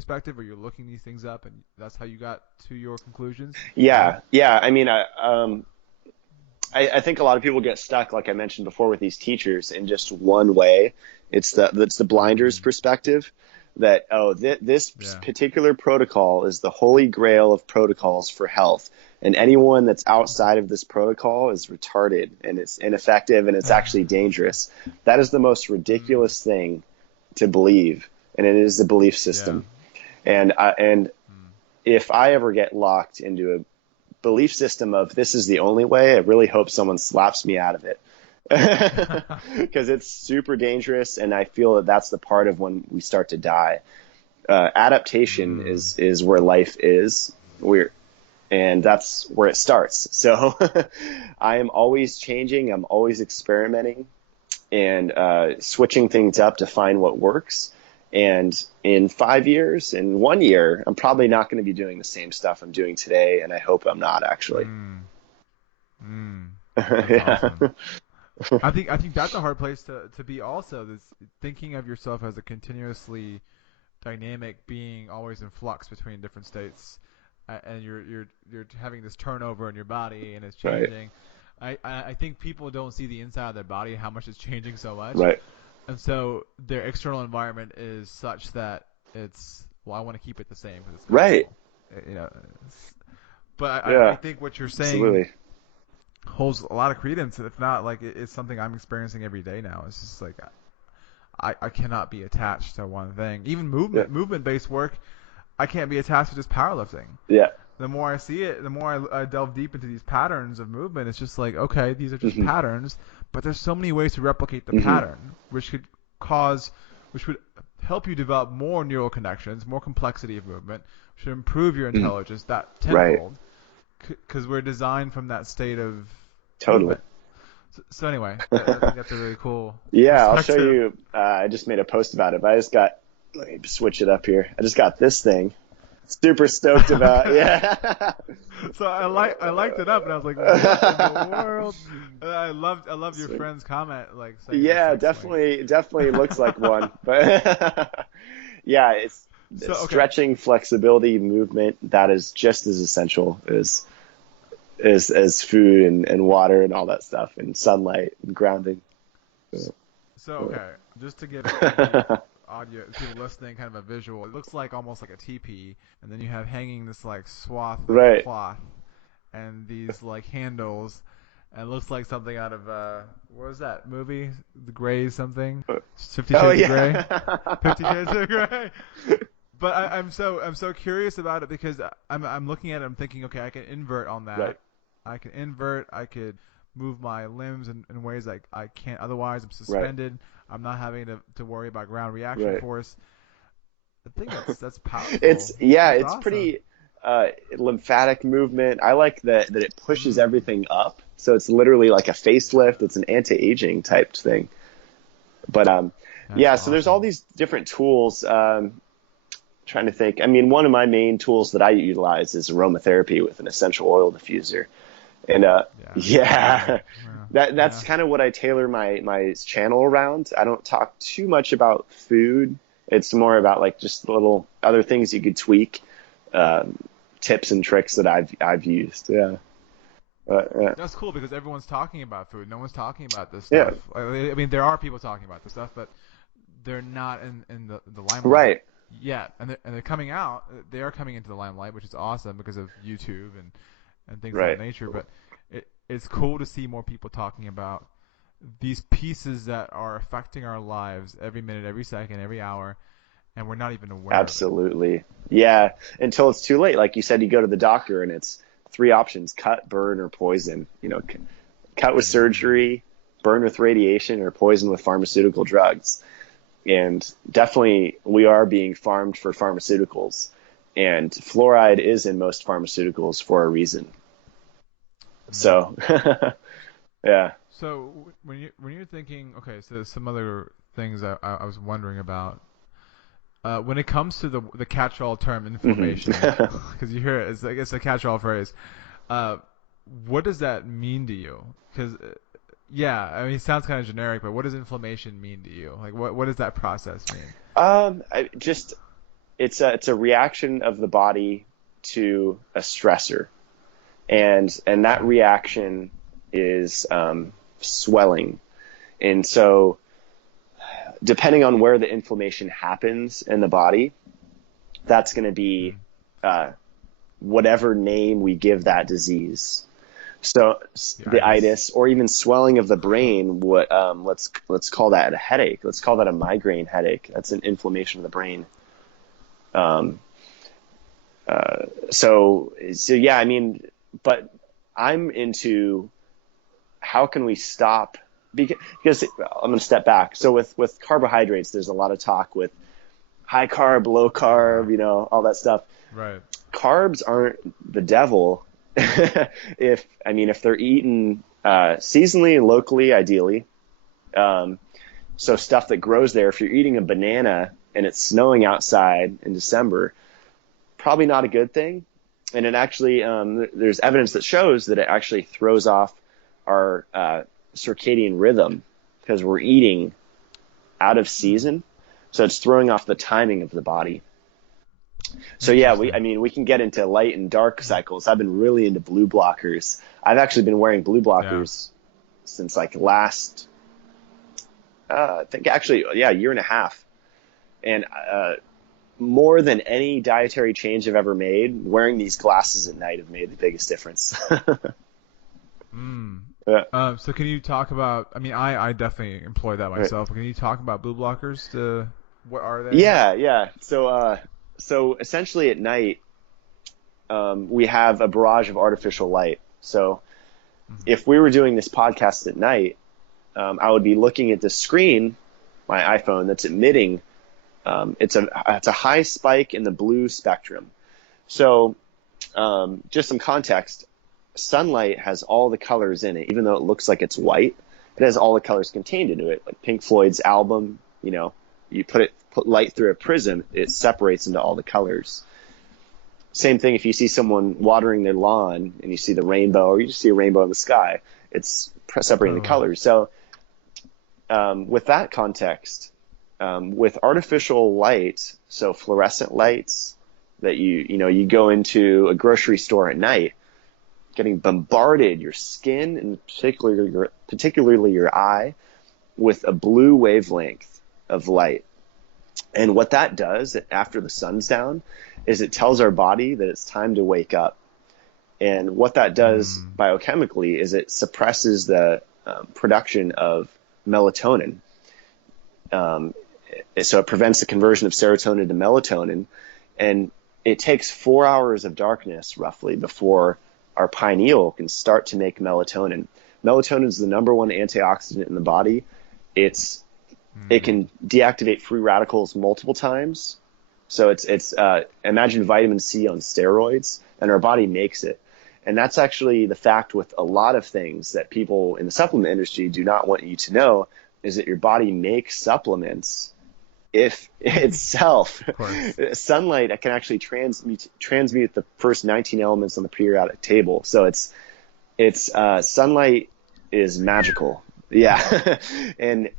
perspective, or you're looking these things up and that's how you got to your conclusions? Yeah. Yeah. I mean, I think a lot of people get stuck, like I mentioned before, with these teachers in just one way. It's the blinders Mm. perspective that, this Yeah. particular protocol is the holy grail of protocols for health. And anyone that's outside of this protocol is retarded and it's ineffective and it's actually dangerous. That is the most Mm. ridiculous thing to believe. And it is the belief Yeah. system. And Mm. if I ever get locked into a belief system of this is the only way, I really hope someone slaps me out of it. Because it's super dangerous, and I feel that that's the part of when we start to die. Adaptation Mm. is where life is. And that's where it starts. So I am always changing. I'm always experimenting and switching things up to find what works. And in 5 years, in 1 year, I'm probably not going to be doing the same stuff I'm doing today, and I hope I'm not actually. Mm. Mm. That's Yeah. awesome. I think that's a hard place to be also. This thinking of yourself as a continuously dynamic being, always in flux between different states, and you're having this turnover in your body and it's Right. changing. I think people don't see the inside of their body, how much it's changing so much, Right. and so their external environment is such that it's, well, I want to keep it the same because it's Right. comfortable. You know, but I Yeah. think what you're saying Absolutely. holds a lot of credence. If not, like it's something I'm experiencing every day now. It's just like I cannot be attached to one thing. Even Yeah. movement based work, I can't be attached to just powerlifting. Yeah. The more I see it, the more I delve deep into these patterns of movement. It's just like, okay, these are just Hmm. patterns, but there's so many ways to replicate the Hmm. pattern, cause, which would help you develop more neural connections, more complexity of movement, which would improve your Hmm. intelligence that Right. tenfold, because we're designed from that state of Totally. movement. So anyway, I think that's a really cool Yeah. I'll show perspective. you. I just made a post about it, but let me switch it up here. I just got this thing. Super stoked about. Okay. Yeah. So I liked it up and I was like, what in the world? And I loved your Sweet. friend's comment like saying it's a Yeah, sex swing. definitely looks like one, but yeah, it's So okay, stretching, flexibility, movement. That is just as essential as food and water and all that stuff, and sunlight and grounding. so okay, just to give the audio people listening kind of a visual, it looks like almost like a teepee, and then you have hanging this like swath of Right. cloth and these like handles. And it looks like something out of what was that movie? The Grey something? 50 Oh Shades of Grey? yeah. 50 Shades of Grey. But I'm so curious about it because I'm looking at it. I'm thinking, okay, I can invert on Right. that. I can invert. I could move my limbs in ways like I can't otherwise. I'm Right. suspended. I'm not having to worry about ground reaction Right. force. I think that's It's powerful. yeah, That's it's awesome. pretty lymphatic movement. I like that it pushes Mm, everything up. So it's literally like a facelift. It's an anti-aging type thing. But that's yeah, so there's all awesome. these different tools. Trying to think. I mean, one of my main tools that I utilize is aromatherapy with an essential oil diffuser. And Yeah, same. yeah, Yeah, that's yeah. kind of what I tailor my channel around. I don't talk too much about food. It's more about like just little other things you could tweak, um, tips and tricks that I've used. Yeah, That's cool because everyone's talking about food. No one's talking about this yeah, stuff. I mean, there are people talking about this stuff, but they're not in the limelight right. yet. And they're coming out. They are coming into the limelight, which is awesome because of YouTube and things of that Right. nature. But it's cool to see more people talking about these pieces that are affecting our lives every minute, every second, every hour, and we're not even aware of it. Absolutely. Yeah. Until it's too late. Like you said, you go to the doctor and it's three options: cut, burn, or poison. Cut with Mm, surgery, burn with radiation, or poison with pharmaceutical drugs. And definitely we are being farmed for pharmaceuticals. And fluoride is in most pharmaceuticals for a reason. mm. So, yeah. So when you're thinking, okay, so there's some other things I was wondering about. When it comes to the catch-all term Hmm. inflammation, because you hear it, it's a catch-all phrase. Uh, what does that mean to you? Because yeah, I mean, it sounds kind of generic, but what does inflammation mean to you? Like, what does that process mean? I just it's a reaction of the body to a stressor, and that reaction is swelling. And so depending on where the inflammation happens in the body, that's going to be whatever name we give that disease. So the itis, or even swelling of the brain, let's call that a headache. Let's call that a migraine headache. That's an inflammation of the brain. So yeah, I mean, but I'm into how can we stop, because I'm going to step back. So with carbohydrates, there's a lot of talk with high carb, low carb, all that stuff. Right. Carbs aren't the devil. if they're eaten seasonally and locally, ideally. So stuff that grows there, if you're eating a banana and it's snowing outside in December, probably not a good thing. And it actually, there's evidence that shows that it actually throws off our circadian rhythm because we're eating out of season. So it's throwing off the timing of the body. So yeah, we can get into light and dark cycles. I've been really into blue blockers. I've actually been wearing blue blockers since like last, I think actually, a year and a half. And more than any dietary change I've ever made, wearing these glasses at night have made the biggest difference. So can you talk about, I definitely employ that myself. Right. Can you talk about blue blockers? What are they? Yeah. So essentially at night, we have a barrage of artificial light. So if we were doing this podcast at night, I would be looking at the screen, my iPhone, that's emitting. It's a high spike in the blue spectrum. So just some context, sunlight has all the colors in it, even though it looks like it's white. It has all the colors contained into it, like Pink Floyd's album. You put light through a prism, it separates into all the colors. Same thing if you see someone watering their lawn and you see the rainbow, or you just see a rainbow in the sky, it's separating the colors. So with that context, with artificial light, so fluorescent lights that you go into a grocery store at night, getting bombarded, your skin and particularly your eye, with a blue wavelength of light. And what that does after the sun's down is it tells our body that it's time to wake up. And what that does biochemically is it suppresses the production of melatonin. So it prevents the conversion of serotonin to melatonin. And it takes 4 hours of darkness roughly before our pineal can start to make melatonin. Melatonin is the number one antioxidant in the body. It can deactivate free radicals multiple times. So it's imagine vitamin C on steroids, and our body makes it. And that's actually the fact with a lot of things that people in the supplement industry do not want you to know, is that your body makes supplements if itself. Sunlight can actually transmute the first 19 elements on the periodic table. So it's sunlight is magical. Yeah. And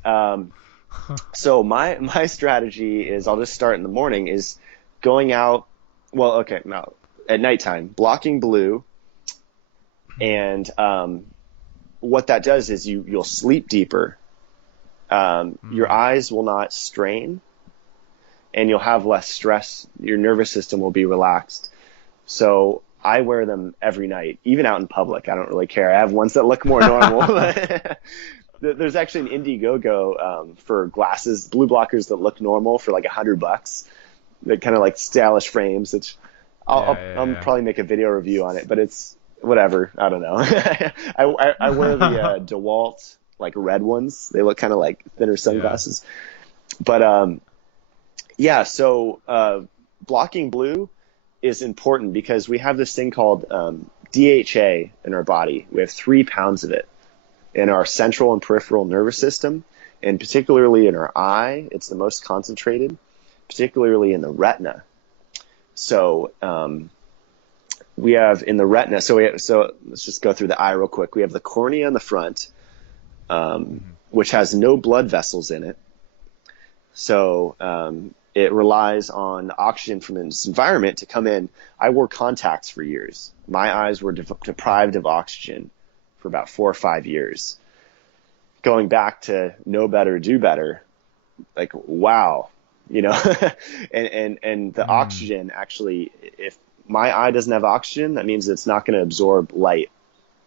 so my strategy is, I'll just start in the morning, is going out, at nighttime, blocking blue. And what that does is you'll sleep deeper. Your eyes will not strain, and you'll have less stress. Your nervous system will be relaxed. So I wear them every night, even out in public. I don't really care. I have ones that look more normal. There's actually an Indiegogo for glasses, blue blockers that look normal for like $100. They're kind of like stylish frames, which I'll probably make a video review on it, but it's whatever. I don't know. I wear the DeWalt like red ones. They look kind of like thinner sunglasses. But so blocking blue is important because we have this thing called DHA in our body. We have 3 pounds of it in our central and peripheral nervous system, and particularly in our eye. It's the most concentrated, particularly in the retina. So we have in the retina, so let's just go through the eye real quick. We have the cornea in the front, which has no blood vessels in it. So it relies on oxygen from its environment to come in. I wore contacts for years. My eyes were deprived of oxygen for about 4 or 5 years. Going back to know better, do better, like, wow, you know, and the Mm. oxygen actually, if my eye doesn't have oxygen, that means it's not going to absorb light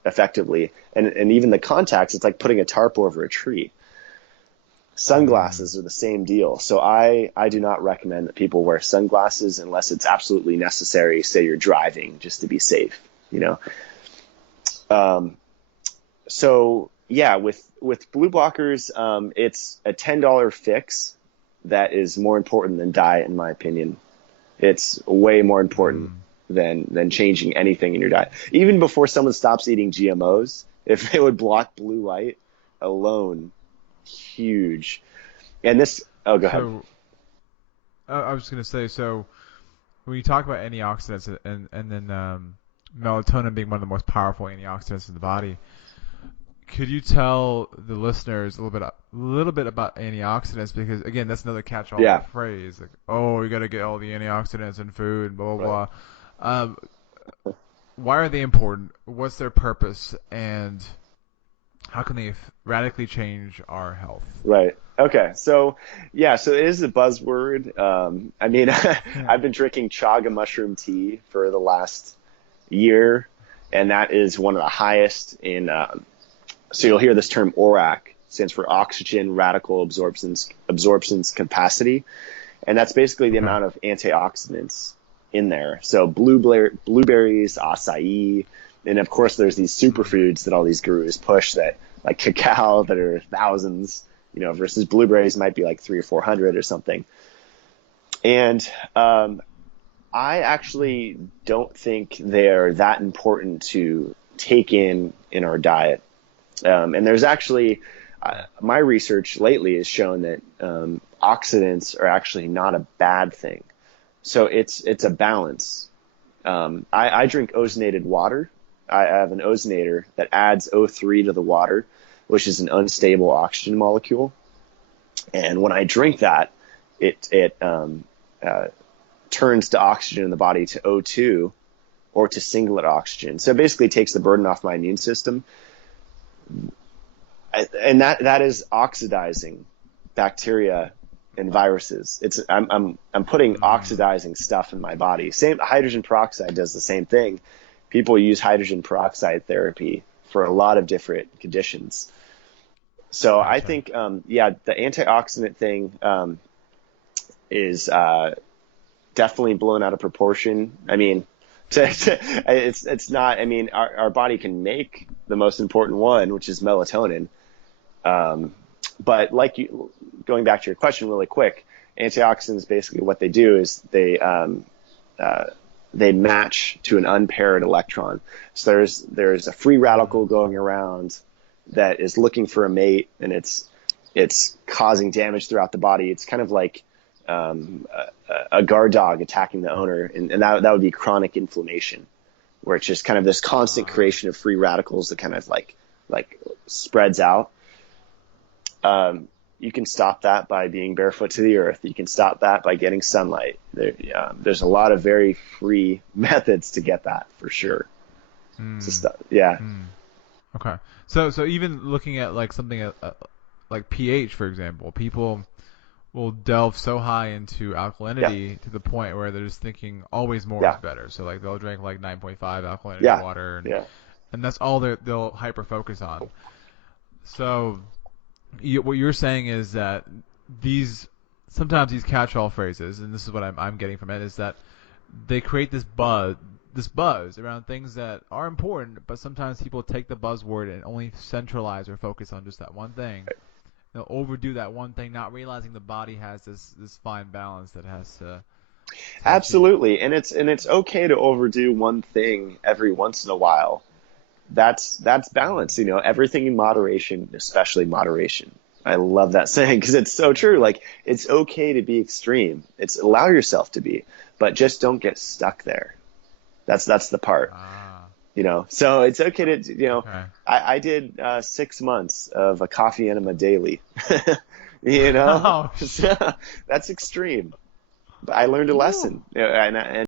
effectively. And even the contacts, it's like putting a tarp over a tree. Mm. Sunglasses are the same deal. So I do not recommend that people wear sunglasses unless it's absolutely necessary. Say you're driving just to be safe, you know? Um, so yeah, with blue blockers, it's a $10 fix that is more important than diet, in my opinion. It's way more important Mm. than changing anything in your diet. Even before someone stops eating GMOs, if they would block blue light alone, huge. And this, oh, go ahead. So I was gonna say, so when you talk about antioxidants and then melatonin being one of the most powerful antioxidants in the body, could you tell the listeners a little bit about antioxidants? Because again, that's another catch-all Yeah, phrase. Like, oh, you got to get all the antioxidants in food, blah right, blah blah. Why are they important? What's their purpose? And how can they radically change our health? right. Okay, so yeah, so it is a buzzword. I mean, I've been drinking chaga mushroom tea for the last year, and that is one of the highest in. So you'll hear this term ORAC, stands for oxygen radical absorption capacity, and that's basically the Okay. amount of antioxidants in there. So blueberries, acai, and of course there's these Mm. superfoods that all these gurus push that like cacao that are thousands, you know, versus blueberries might be like 300 or 400 or something. And I actually don't think they're that important to take in our diet. And there's actually my research lately has shown that oxidants are actually not a bad thing. So it's a balance. I drink ozonated water. I have an ozonator that adds O3 to the water, which is an unstable oxygen molecule. And when I drink that, it turns to oxygen in the body to O2 or to singlet oxygen. So it basically takes the burden off my immune system, and that is oxidizing bacteria and viruses. I'm putting Mm. oxidizing stuff in my body. Same hydrogen peroxide does the same thing. People use hydrogen peroxide therapy for a lot of different conditions. So I Gotcha. think yeah, the antioxidant thing is definitely blown out of proportion. I mean, it's not. I mean, our body can make the most important one, which is melatonin. Um, but like you, going back to your question really quick, antioxidants basically what they do is uh, they match to an unpaired electron. So there's a free radical Mm. going around that is looking for a mate, and it's causing damage throughout the body. It's kind of like a guard dog attacking the owner, and that would be chronic inflammation, where it's just kind of this constant Ah. creation of free radicals that kind of like spreads out. You can stop that by being barefoot to the earth. You can stop that by getting sunlight. There's a lot of very free methods to get that for sure. Mm. Just yeah, Mm. Okay. So even looking at like something like pH, for example, people will delve so high into yeah, alkalinity to the point where they're just thinking always more is yeah, better. So like they'll drink like 9.5 alkalinity yeah, water, yeah. and that's all they'll hyper focus on. So what you're saying is that these sometimes these catch-all phrases, and this is what I'm getting from it, is that they create this buzz around things that are important, but sometimes people take the buzzword and only centralize or focus on just that one thing. They'll overdo that one thing, not realizing the body has this fine balance that has to achieve. Absolutely, and it's okay to overdo one thing every once in a while. That's balance, you know, everything in moderation, especially moderation. I love that saying because it's so true. Like it's okay to be extreme. It's allow yourself to be, but just don't get stuck there. That's the part, Ah, you know. So it's okay to, you know, okay. I did 6 months of a coffee enema daily, you know. Ouch. So that's extreme. I learned a Ooh. lesson, and